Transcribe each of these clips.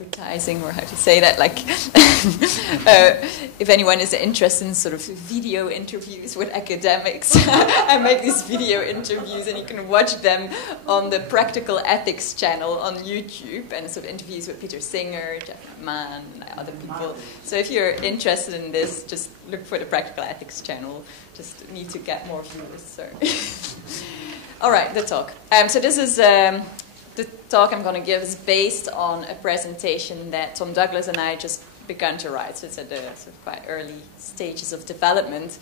advertising, or how to say that, like, if anyone is interested in sort of video interviews with academics, I make these video interviews, and you can watch them on the Practical Ethics channel on YouTube, and sort of interviews with Peter Singer, Jeff Mann, other people. So if you're interested in this, just look for the Practical Ethics channel. Just need to get more viewers. So, all right, the talk. So this is. The talk I'm going to give is based on a presentation that Tom Douglas and I just begun to write. So it's at the sort of quite early stages of development.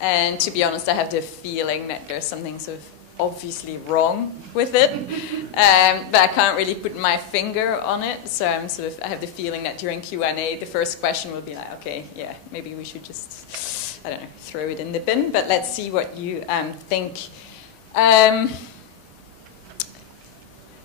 And to be honest, I have the feeling that there's something sort of obviously wrong with it. But I can't really put my finger on it. So I have the feeling that during Q&A, the first question will be like, okay, yeah, maybe we should just, I don't know, throw it in the bin. But let's see what you think.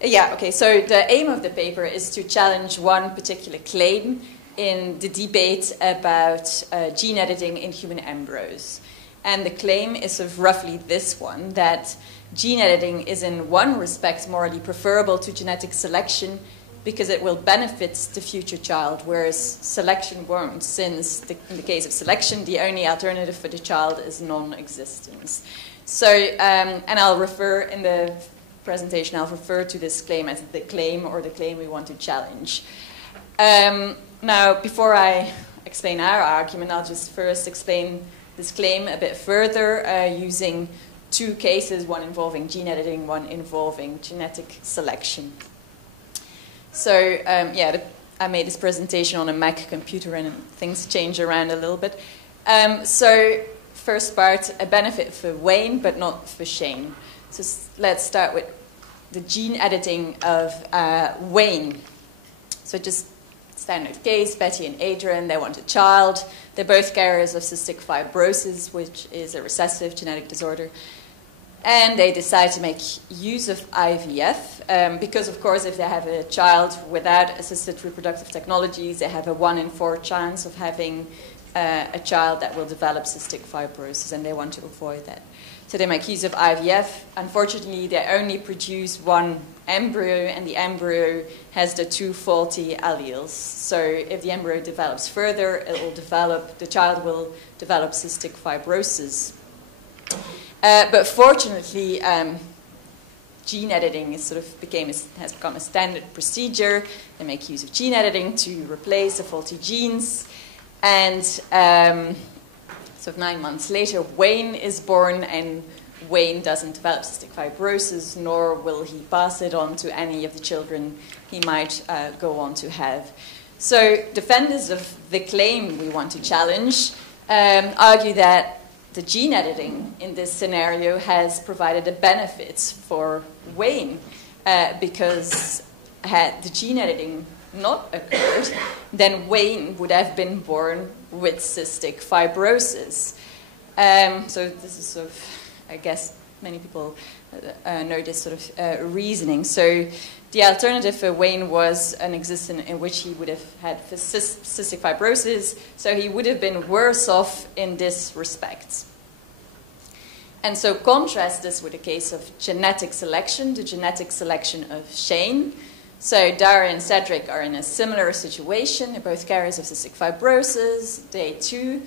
Yeah, okay, so the aim of the paper is to challenge one particular claim in the debate about gene editing in human embryos. And the claim is sort of roughly this one, that gene editing is in one respect morally preferable to genetic selection because it will benefit the future child, whereas selection won't, since in the case of selection, the only alternative for the child is non-existence. So, and I'll refer in the presentation, I'll refer to this claim as the claim or the claim we want to challenge. Now, before I explain our argument, I'll just first explain this claim a bit further using two cases, one involving gene editing, one involving genetic selection. So, yeah, I made this presentation on a Mac computer and things change around a little bit. So, first part, a benefit for Wayne, but not for Shane. So let's start with the gene editing of Wayne. So just standard case, Betty and Adrian, they want a child. They're both carriers of cystic fibrosis, which is a recessive genetic disorder. And they decide to make use of IVF because, of course, if they have a child without assisted reproductive technologies, they have a 1 in 4 chance of having a child that will develop cystic fibrosis, and they want to avoid that. So they make use of IVF. Unfortunately, they only produce one embryo, and the embryo has the 2 faulty alleles. So if the embryo develops further, the child will develop cystic fibrosis. But fortunately, gene editing is has become a standard procedure. They make use of gene editing to replace the faulty genes. And so 9 months later, Wayne is born, and Wayne doesn't develop cystic fibrosis, nor will he pass it on to any of the children he might go on to have. So defenders of the claim we want to challenge argue that the gene editing in this scenario has provided a benefit for Wayne because had the gene editing not occurred, then Wayne would have been born with cystic fibrosis. So this is sort of, I guess, many people know this sort of reasoning. So the alternative for Wayne was an existence in which he would have had cystic fibrosis, so he would have been worse off in this respect. And so contrast this with the case of genetic selection, the genetic selection of Shane. So Dara and Cedric are in a similar situation. They're both carriers of cystic fibrosis. They too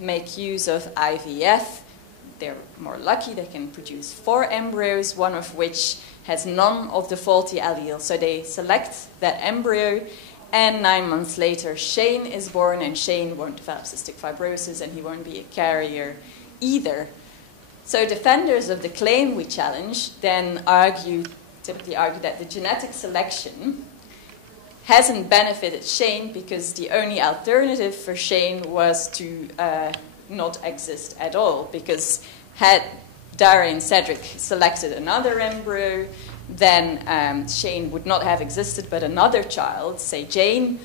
make use of IVF. They're more lucky. They can produce 4 embryos, one of which has none of the faulty alleles. So they select that embryo, and 9 months later, Shane is born, and Shane won't develop cystic fibrosis, and he won't be a carrier either. So defenders of the claim we challenge then typically argue that the genetic selection hasn't benefited Shane because the only alternative for Shane was to not exist at all, because had Dara and Cedric selected another embryo, then Shane would not have existed, but another child, say Jane,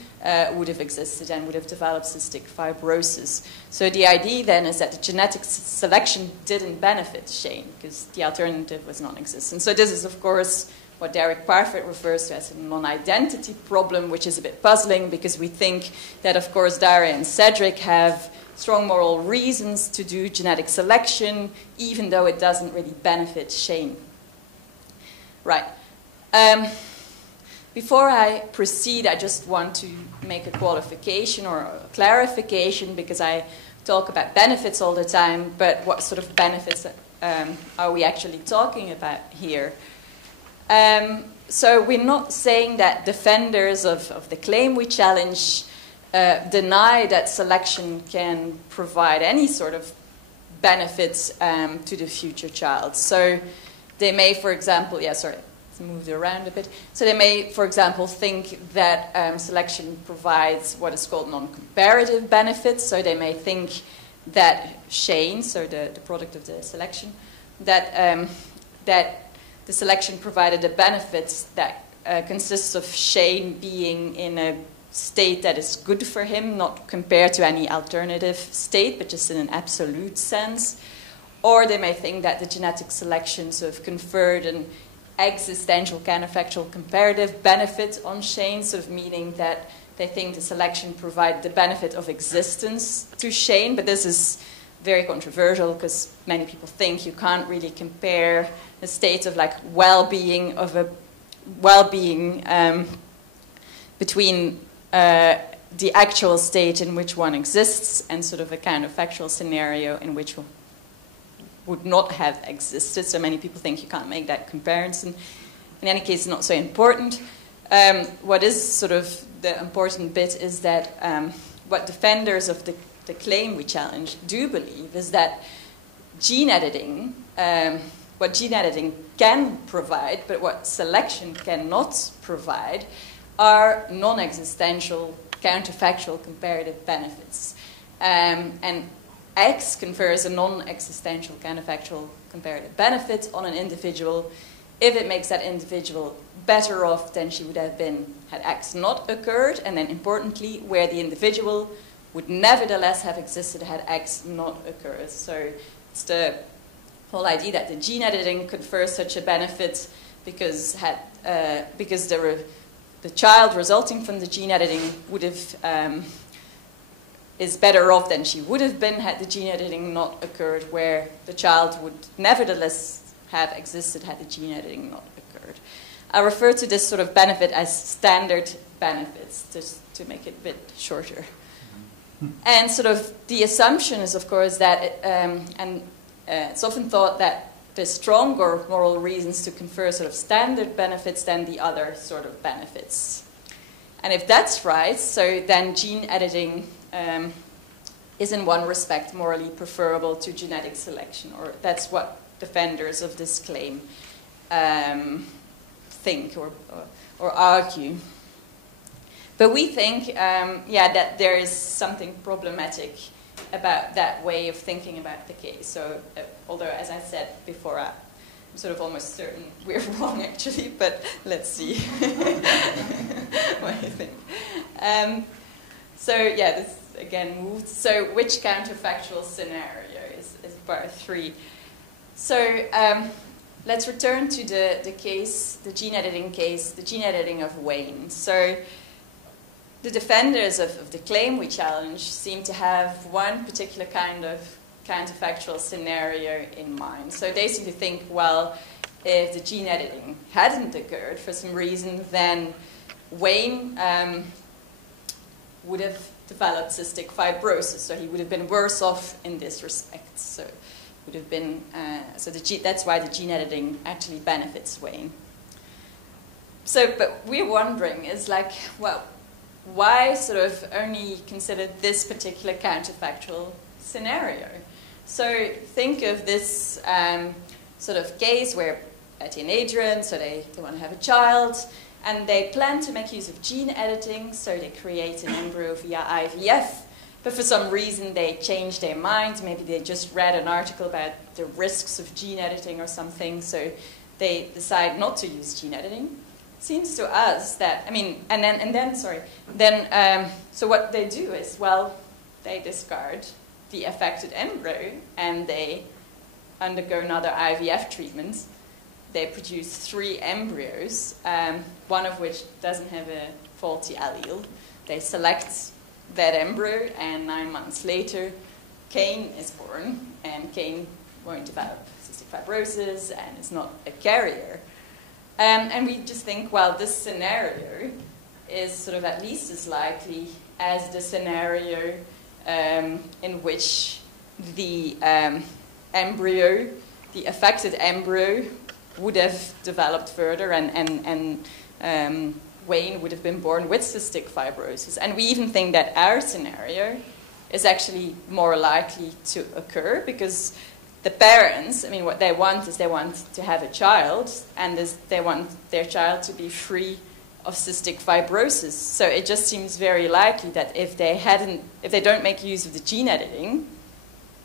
would have existed and would have developed cystic fibrosis. So the idea then is that the genetic selection didn't benefit Shane because the alternative was non-existent. So this is, of course, what Derek Parfit refers to as a non-identity problem, which is a bit puzzling because we think that, of course, Dara and Cedric have strong moral reasons to do genetic selection, even though it doesn't really benefit Shane. Right. Before I proceed, I just want to make a qualification or a clarification, because I talk about benefits all the time, but what sort of benefits are we actually talking about here? So we're not saying that defenders of the claim we challenge deny that selection can provide any sort of benefits to the future child. So they may, for example, moved around a bit. So they may, for example, think that selection provides what is called non-comparative benefits. So they may think that Shane, so the product of the selection, that the selection provided a benefit that consists of Shane being in a state that is good for him, not compared to any alternative state, but just in an absolute sense. Or they may think that the genetic selection sort of conferred an existential counterfactual comparative benefit on Shane, sort of meaning that they think the selection provided the benefit of existence to Shane, but this is very controversial because many people think you can't really compare the state of like well-being between the actual state in which one exists and sort of a counterfactual scenario in which one would not have existed. So many people think you can't make that comparison. In any case, it's not so important. What is sort of the important bit is that what defenders of the claim we challenge do believe is that gene editing, what gene editing can provide, but what selection cannot provide, are non-existential counterfactual comparative benefits. And X confers a non-existential counterfactual comparative benefit on an individual if it makes that individual better off than she would have been had X not occurred, and then importantly, where the individual would nevertheless have existed had X not occurred. So it's the whole idea that the gene editing confers such a benefit because the child resulting from the gene editing would have is better off than she would have been had the gene editing not occurred, where the child would nevertheless have existed had the gene editing not occurred. I refer to this sort of benefit as standard benefits, just to make it a bit shorter. And sort of the assumption is, of course, that, it's often thought that there's stronger moral reasons to confer sort of standard benefits than the other sort of benefits. And if that's right, so then gene editing is in one respect morally preferable to genetic selection, or that's what defenders of this claim think or argue. But we think, that there is something problematic about that way of thinking about the case. So, although, as I said before, I'm sort of almost certain we're wrong, actually, but let's see what you think. This again moved. So, which counterfactual scenario is part 3? So, let's return to the case, the gene editing case, the gene editing of Wayne. So, the defenders of the claim we challenge seem to have one particular kind of counterfactual scenario in mind. So they seem to think, well, if the gene editing hadn't occurred for some reason, then Wayne would have developed cystic fibrosis, so he would have been worse off in this respect. So would have been that's why the gene editing actually benefits Wayne. So, but we're wondering is like, well, why sort of only consider this particular counterfactual scenario? So think of this sort of case where Betty and Adrian, so they want to have a child, and they plan to make use of gene editing, so they create an embryo via IVF, but for some reason they change their mind. Maybe they just read an article about the risks of gene editing or something, so they decide not to use gene editing. Seems to us that, so what they do is, well, they discard the affected embryo and they undergo another IVF treatment. They produce 3 embryos, one of which doesn't have a faulty allele. They select that embryo, and 9 months later, Cain is born, and Cain won't develop cystic fibrosis and is not a carrier. And we just think, well, this scenario is sort of at least as likely as the scenario in which the embryo, the affected embryo, would have developed further and Wayne would have been born with cystic fibrosis. And we even think that our scenario is actually more likely to occur because the parents, I mean, what they want is they want to have a child, and they want their child to be free of cystic fibrosis. So it just seems very likely that if they don't make use of the gene editing,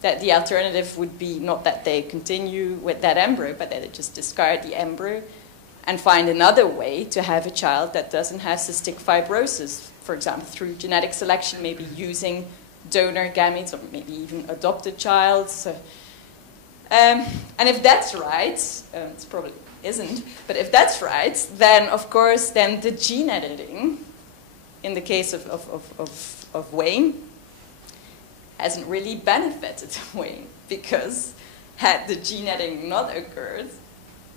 that the alternative would be not that they continue with that embryo, but that they just discard the embryo and find another way to have a child that doesn't have cystic fibrosis, for example, through genetic selection, maybe using donor gametes or maybe even adopt a child. So, and if that's right, it probably isn't, but if that's right, then of course, then the gene editing, in the case of Wayne, hasn't really benefited Wayne, because had the gene editing not occurred,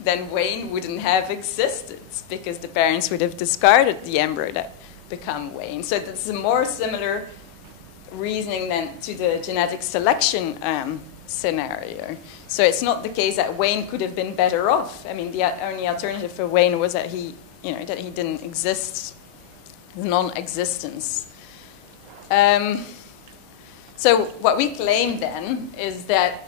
then Wayne wouldn't have existed, because the parents would have discarded the embryo that become Wayne. So that's a more similar reasoning than to the genetic selection scenario. So it's not the case that Wayne could have been better off. I mean, the only alternative for Wayne was that he didn't exist, non-existence. So what we claim then is that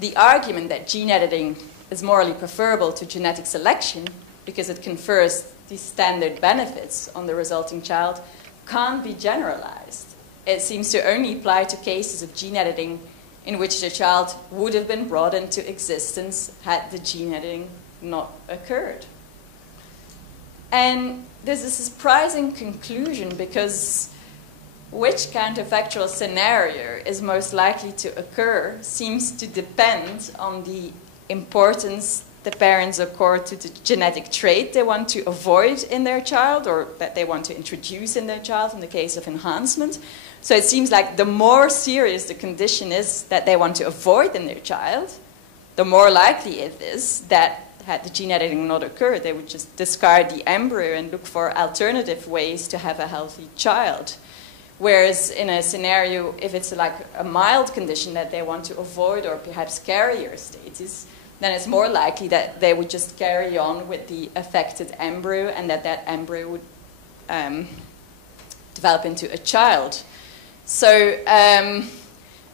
the argument that gene editing is morally preferable to genetic selection because it confers these standard benefits on the resulting child can't be generalized. It seems to only apply to cases of gene editing in which the child would have been brought into existence had the gene editing not occurred. And this is a surprising conclusion because which counterfactual scenario is most likely to occur seems to depend on the importance the parents accord to the genetic trait they want to avoid in their child or that they want to introduce in their child in the case of enhancement. So it seems like the more serious the condition is that they want to avoid in their child, the more likely it is that had the gene editing not occurred, they would just discard the embryo and look for alternative ways to have a healthy child. Whereas in a scenario, if it's like a mild condition that they want to avoid or perhaps carrier status, then it's more likely that they would just carry on with the affected embryo and that embryo would develop into a child. So,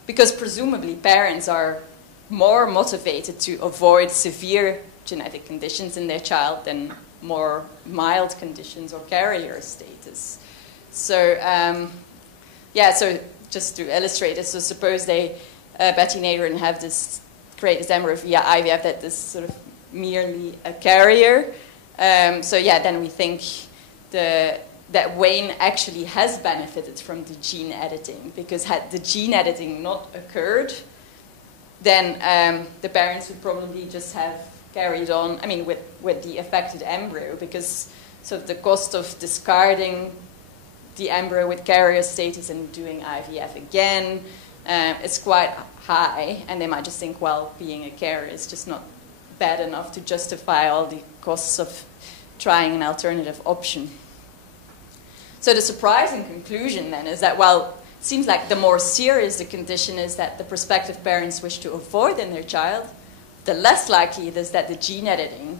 because presumably parents are more motivated to avoid severe genetic conditions in their child than more mild conditions or carrier status. So, yeah, so just to illustrate it, so suppose Betty and Adrian have this, create this embryo via IVF that is sort of merely a carrier. So yeah, then we think that Wayne actually has benefited from the gene editing, because had the gene editing not occurred, then the parents would probably just have carried on, I mean, with the affected embryo, because sort of the cost of discarding the embryo with carrier status and doing IVF again is quite high, and they might just think, well, being a carrier is just not bad enough to justify all the costs of trying an alternative option. So the surprising conclusion then is that, well, it seems like the more serious the condition is that the prospective parents wish to avoid in their child, the less likely it is that the gene editing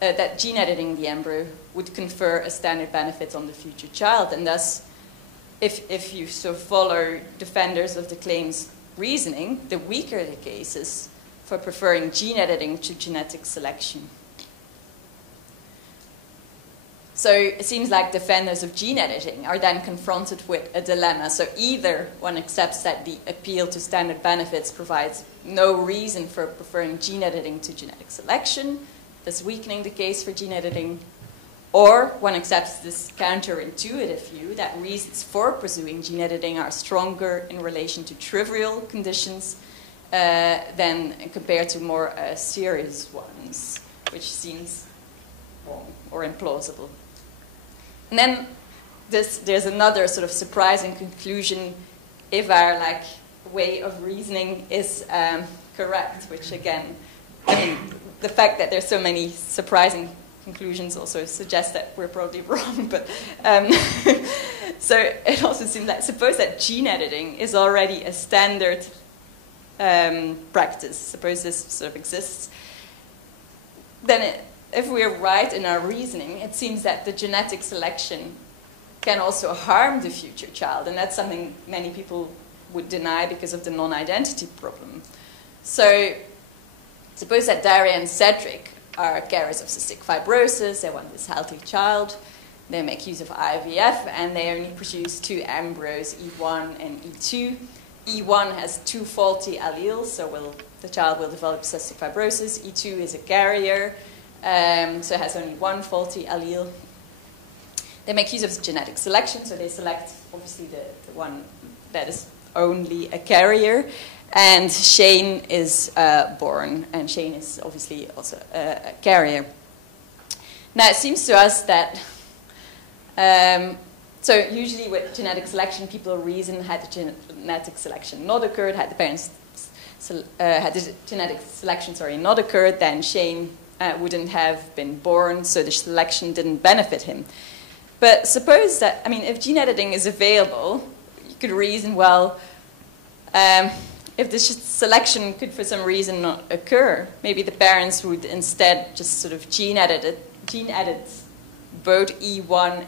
the embryo would confer a standard benefit on the future child. And thus, if you so follow defenders of the claim's reasoning, the weaker the cases for preferring gene editing to genetic selection. So it seems like defenders of gene editing are then confronted with a dilemma. So either one accepts that the appeal to standard benefits provides no reason for preferring gene editing to genetic selection, thus weakening the case for gene editing, or one accepts this counterintuitive view that reasons for pursuing gene editing are stronger in relation to trivial conditions than compared to more serious ones, which seems wrong or implausible. And then there's another sort of surprising conclusion if our way of reasoning is correct, which again, I mean, the fact that there's so many surprising conclusions also suggest that we're probably wrong, but so it also seems that suppose that gene editing is already a standard practice, suppose this sort of exists, then if we're right in our reasoning, it seems that the genetic selection can also harm the future child, and that's something many people would deny because of the non-identity problem. So suppose that Daria and Cedric are carriers of cystic fibrosis, they want this healthy child, they make use of IVF, and they only produce 2 embryos, E1 and E2. E1 has 2 faulty alleles, so the child will develop cystic fibrosis. E2 is a carrier, so it has only 1 faulty allele. They make use of genetic selection, so they select obviously the one that is only a carrier. And Shane is born, and Shane is obviously also a carrier. Now it seems to us that, so usually with genetic selection, people reason had the genetic selection not occurred, had the parents had the genetic selection not occurred, then Shane wouldn't have been born, so the selection didn't benefit him. But suppose that, I mean, if gene editing is available, you could reason, well, if the selection could for some reason not occur, maybe the parents would instead just sort of gene edit both E1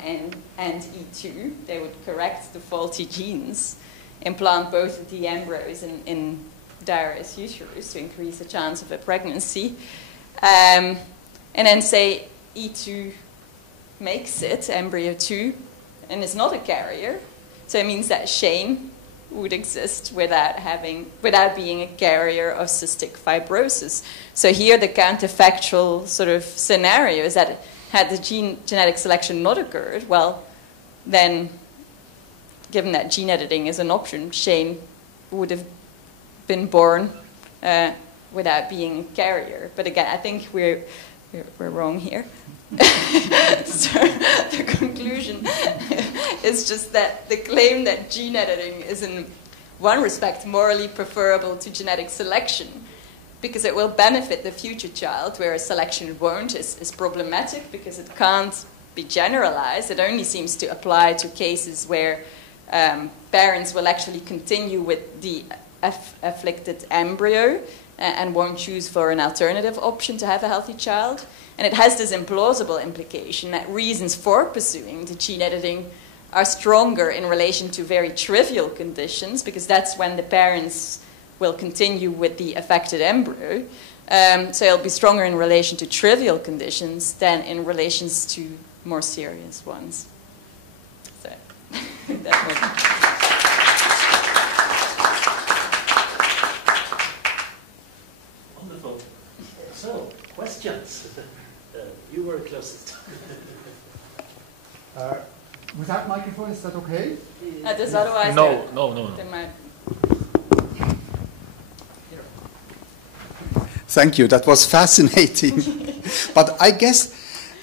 and E2. They would correct the faulty genes, implant both of the embryos in Daria's uterus to increase the chance of a pregnancy, and then say E2 makes it, embryo 2, and is not a carrier. So it means that Shane would exist without being a carrier of cystic fibrosis. So here the counterfactual sort of scenario is that had the genetic selection not occurred, well, then given that gene editing is an option, Shane would have been born without being a carrier. But again, I think we're wrong here. So the conclusion is just that the claim that gene editing is in one respect morally preferable to genetic selection because it will benefit the future child, whereas selection won't, is problematic because it can't be generalized. It only seems to apply to cases where parents will actually continue with the afflicted embryo and won't choose for an alternative option to have a healthy child. And it has this implausible implication that reasons for pursuing the gene editing are stronger in relation to very trivial conditions, because that's when the parents will continue with the affected embryo. So it'll be stronger in relation to trivial conditions than in relations to more serious ones. So Wonderful. So, questions? You were closest. Without microphone, is that okay? Otherwise, no. Thank you. That was fascinating. But I guess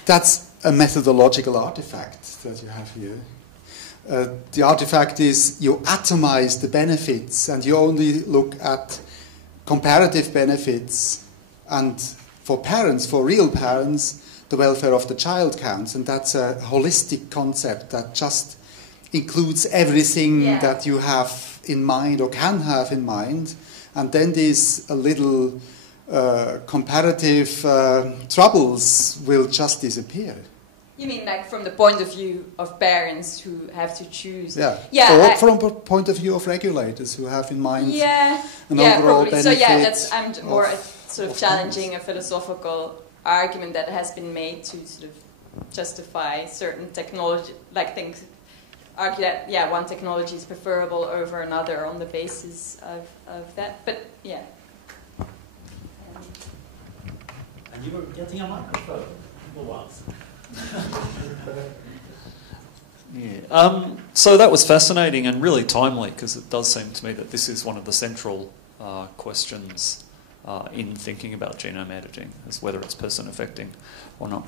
that's a methodological artifact that you have here. The artifact is you atomize the benefits and you only look at comparative benefits, and for parents, for real parents, the welfare of the child counts, and that's a holistic concept that just includes everything that you have in mind or can have in mind, and then these little comparative troubles will just disappear. You mean like from the point of view of parents who have to choose? Or from the point of view of regulators who have in mind an overall probably. benefit. So I'm more sort of challenging a philosophical argument that has been made to sort of justify certain technology, like things, argue that one technology is preferable over another on the basis of that. But yeah. And you were getting a microphone for once. So that was fascinating and really timely, because it does seem to me that this is one of the central questions in thinking about genome editing, is whether it's person affecting or not.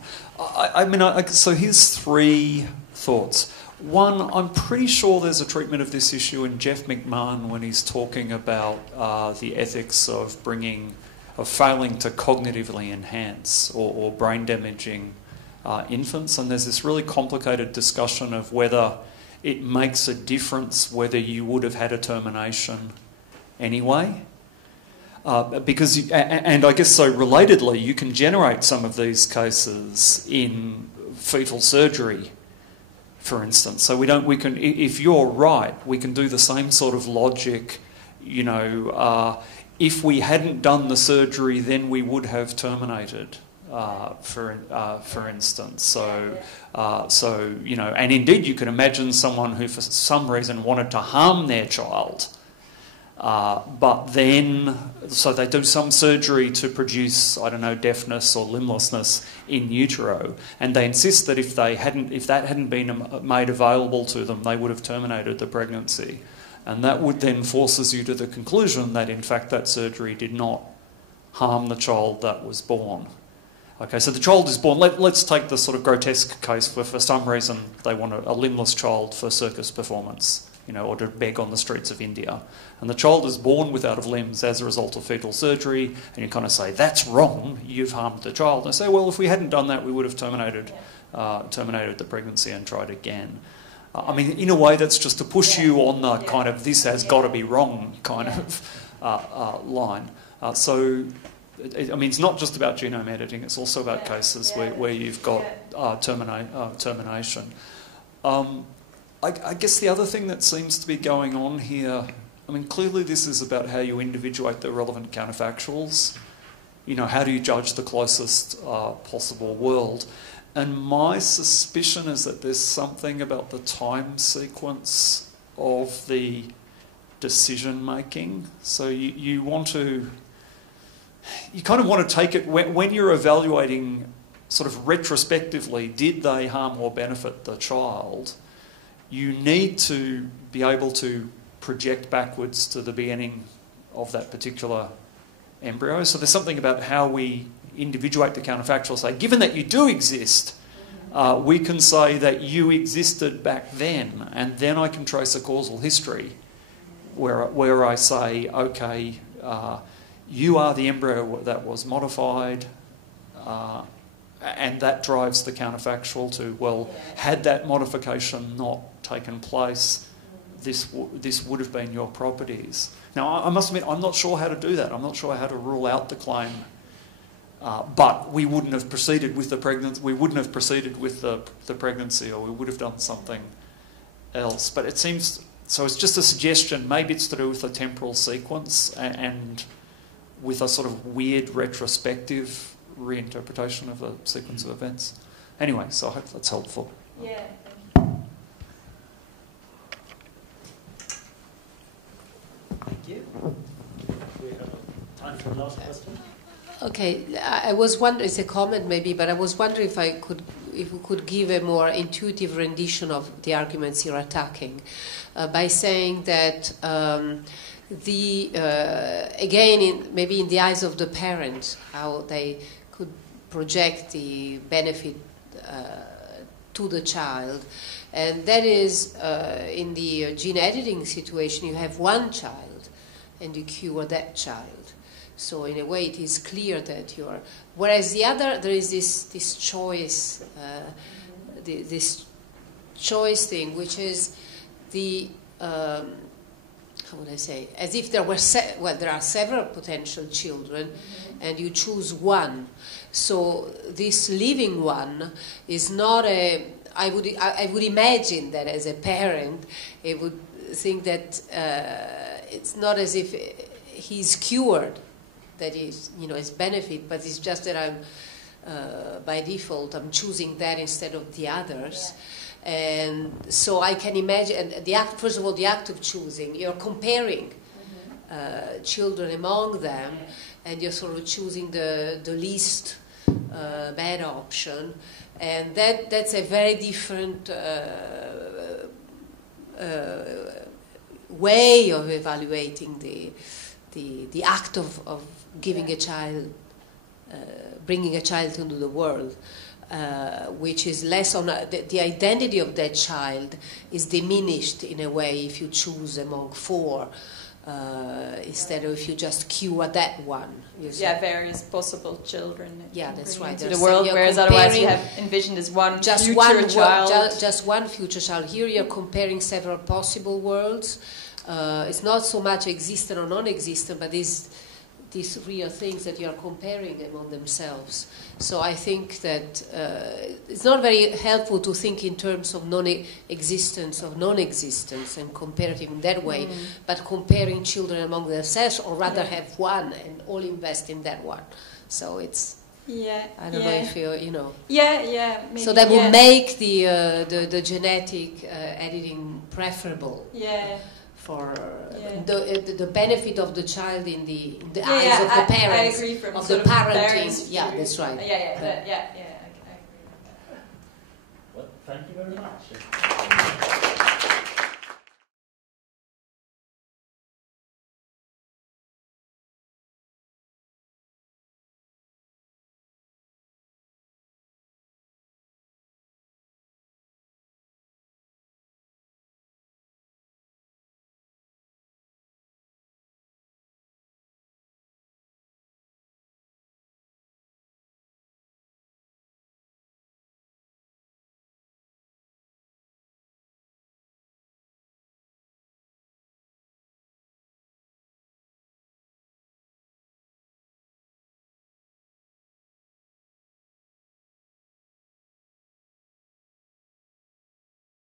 So here's 3 thoughts. One, I'm pretty sure there's a treatment of this issue in Jeff McMahon when he's talking about the ethics of failing to cognitively enhance or brain damaging infants, and there's this really complicated discussion of whether it makes a difference whether you would have had a termination anyway. Because, and I guess so relatedly, you can generate some of these cases in fetal surgery, for instance. So we can, if you're right, we can do the same sort of logic, you know, if we hadn't done the surgery, then we would have terminated, for instance. So, you know, and indeed you can imagine someone who for some reason wanted to harm their child, but then, so they do some surgery to produce, I don't know, deafness or limblessness in utero, and they insist that if that hadn't been made available to them, they would have terminated the pregnancy. And that would then forces you to the conclusion that, in fact, that surgery did not harm the child that was born. Okay, so the child is born. Let's take the sort of grotesque case where for some reason they want a limbless child for circus performance, you know, or to beg on the streets of India. And the child is born without limbs as a result of fetal surgery, and you kind of say, that's wrong, you've harmed the child. And they say, well, if we hadn't done that, we would have terminated the pregnancy and tried again. I mean, in a way, that's just to push you on the kind of this has got to be wrong kind of line. So, I mean, it's not just about genome editing, it's also about cases where you've got termination. I guess the other thing that seems to be going on here, I mean, clearly this is about how you individuate the relevant counterfactuals. You know, how do you judge the closest possible world? And my suspicion is that there's something about the time sequence of the decision making. So you kind of want to take it, when you're evaluating sort of retrospectively, did they harm or benefit the child, you need to be able to project backwards to the beginning of that particular embryo. So there's something about how we individuate the counterfactual. Say, given that you do exist, we can say that you existed back then, and then I can trace a causal history where I say, okay, you are the embryo that was modified, and that drives the counterfactual to, well, had that modification not taken place, this would have been your properties. Now, I must admit, I'm not sure how to do that. I'm not sure how to rule out the claim, but we wouldn't have proceeded with the pregnancy. We wouldn't have proceeded with the pregnancy, or we would have done something else. But it seems, so it's just a suggestion. Maybe it's to do with the temporal sequence and with a sort of weird retrospective reinterpretation of the sequence of events. Anyway, so I hope that's helpful. Yeah. Thank you. We have time for the last question. Okay, I was wondering, it's a comment maybe, but I was wondering if we could give a more intuitive rendition of the arguments you're attacking by saying that again, maybe in the eyes of the parents, how they could project the benefit to the child. And that is, in the gene editing situation, you have one child and you cure that child. So in a way, it is clear that you are. Whereas the other, there is this choice, this choice thing, which is the how would I say? As if there were there are several potential children, and you choose one. So this living one is not a. I would imagine that as a parent, it would think that it's not as if he's cured. That is, his benefit, but it's just that I'm, by default, I'm choosing that instead of the others. Yeah. And so I can imagine, and first of all, the act of choosing, you're comparing children among them, and you're sort of choosing the least bad option. And that's a very different way of evaluating the act of giving a child, bringing a child into the world, which is less on the identity of that child is diminished in a way if you choose among four instead of if you just cure that one. Yeah, various possible children. Yeah, that's right. Into the world, whereas otherwise you have envisioned as one future child. Just one future child. Here you're comparing several possible worlds. It's not so much existent or non-existent, but these real things that you are comparing among themselves. So I think that it's not very helpful to think in terms of non-existence and comparative in that way, but comparing children among themselves, or rather have one and all invest in that one. So it's I don't know if you know. Maybe, so that would make the genetic editing preferable. For the benefit of the child in the eyes of the parents, I agree from of the parenting. Yeah, that's right. I agree with that. Well, thank you very much.